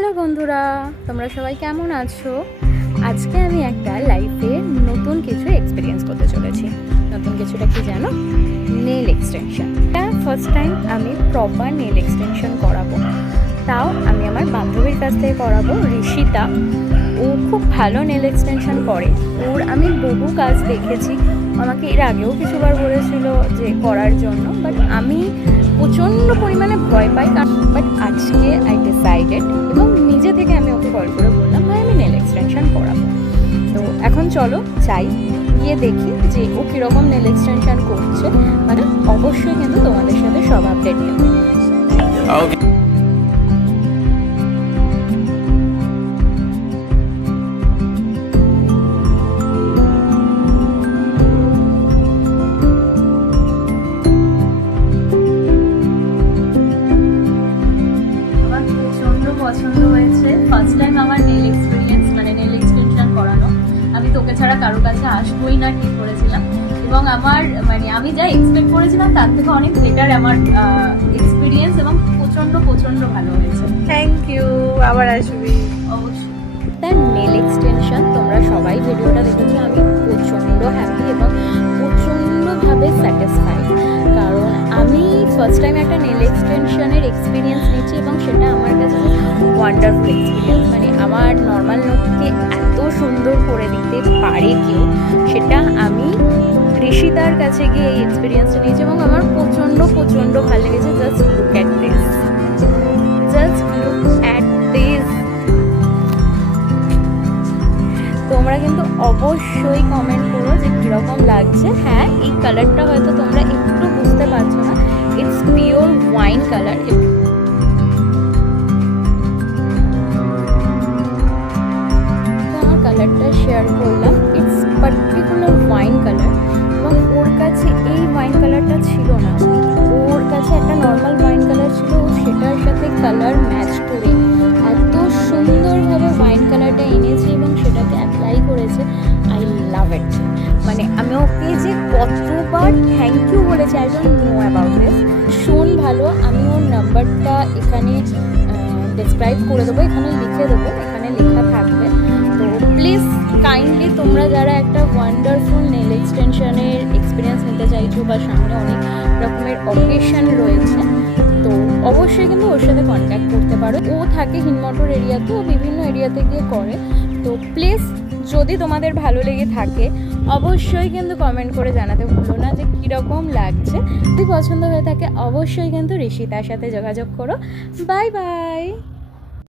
Hello বন্ধুরা, তোমরা সবাই কেমন আছো? আজকে আমি একটা লাইফে নতুন কিছু এক্সপিরিয়েন্স করতে চলেছি। নতুন কিছুটা কি জানো? Nail extension. এটা ফার্স্ট টাইম আমি প্রপার নেল এক্সটেনশন করাবো, তাও আমি আমার বান্ধবীর কাছ থেকে করাবো। ঋষিতা, ও খুব ভালো নেল এক্সটেনশন করে। ওর আমি বহু কাজ দেখেছি, আমাকে এর আগেও কিছুবার বলেছিল যে করার জন্য, বাট আমি প্রচণ্ড পরিমাণে ভয় পাই। বাট আজকে আই ডিসাইডেড এবং নিজে থেকে আমি ওকে কল করে বললাম, ভাই আমি নেল এক্সটেনশন করাবো। তো এখন চলো চাই গিয়ে দেখি যে ও কীরকম নেল এক্সটেনশন করছে। মানে অবশ্যই কিন্তু তোমাদের সাথে সব আপডেট দেবো। পছন্দ হয়েছে, ফার্স্ট টাইম আমার নেল এক্সপিরিয়েন্স, মানে নেল এক্সটেনশন করানো। আমি তোকে ছাড়া কারোর কাছে আসবোই না ঠিক করেছিলাম, এবং আমার মানে আমি যা এক্সপেক্ট করেছিলাম তার থেকে অনেক বেটার আমার এক্সপিরিয়েন্স, এবং প্রচণ্ড ভালো হয়েছে। থ্যাংক ইউ, আবার আসবি অবশ্যই। তার নেল এক্সটেনশন তোমরা সবাই ভিডিওটা দেখেছো, আমি প্রচণ্ড হ্যাপি এবং প্রচণ্ডভাবে স্যাটিসফাইড, কারণ আমি ফার্স্ট টাইম একটা নেল এক্সটেনশনের এক্সপিরিয়েন্স নিচ্ছি এবং সেটা আমার কাছে ওয়ান্ডারফুল এক্সপিরিয়েন্স। মানে আমার নর্মাল নোটকে এত সুন্দর করে দিতে পারে কেউ, সেটা আমি ঋষিতার কাছে গিয়ে এই এক্সপিরিয়েন্সটা নিয়েছি এবং আমার প্রচণ্ড ভালো লেগেছে। Just look at this, just look at this. তোমরা কিন্তু অবশ্যই কমেন্ট করো যে কীরকম লাগছে। হ্যাঁ, এই কালারটা হয়তো তোমরা একটু বুঝতে পারছো না, ইটস পিওর ওয়াইন কালার। আমার কালারটা শেয়ার করলাম, ইটস পার্টিকুলার ওয়াইন কালার, এবং ওর কাছে এই ওয়াইন কালারটা ছিল না, ওর কাছে একটা নর্মাল ওয়াইন কালার ছিল, ও সেটার সাথে কালার ম্যাচ করে এত সুন্দরভাবে ওয়াইন কালারটা এনেছে এবং সেটাকে অ্যাপ্লাই করেছে। আই লাভ ইট। মানে আমি ওকে যে কতবার থ্যাংক ইউ বলেছি, I don't know about this. ভীষণ ভালো। আমি ওর নাম্বারটা এখানে ডিসক্রাইব করে দেবো, এখানে লিখে দেবো, এখানে লেখা থাকবে। তো প্লিজ কাইন্ডলি তোমরা যারা একটা ওয়ান্ডারফুল নেল এক্সটেনশনের এক্সপিরিয়েন্স নিতে চাইছো বা সামনে অনেক রকমের অকেশন রয়েছে, তো অবশ্যই কিন্তু ওর সাথে কন্ট্যাক্ট করতে পারো। ও থাকে হিনমটর এরিয়াতে, ও বিভিন্ন এরিয়াতে গিয়ে করে। তো প্লিজ যদি তোমাদের ভালো লেগে থাকে অবশ্যই কিন্তু কমেন্ট করে জানাতে ভুলো না যে কীরকম লাগছে। যদি পছন্দ হয়ে থাকে অবশ্যই কিন্তু ঋষিতার সাথে যোগাযোগ করো। Bye bye.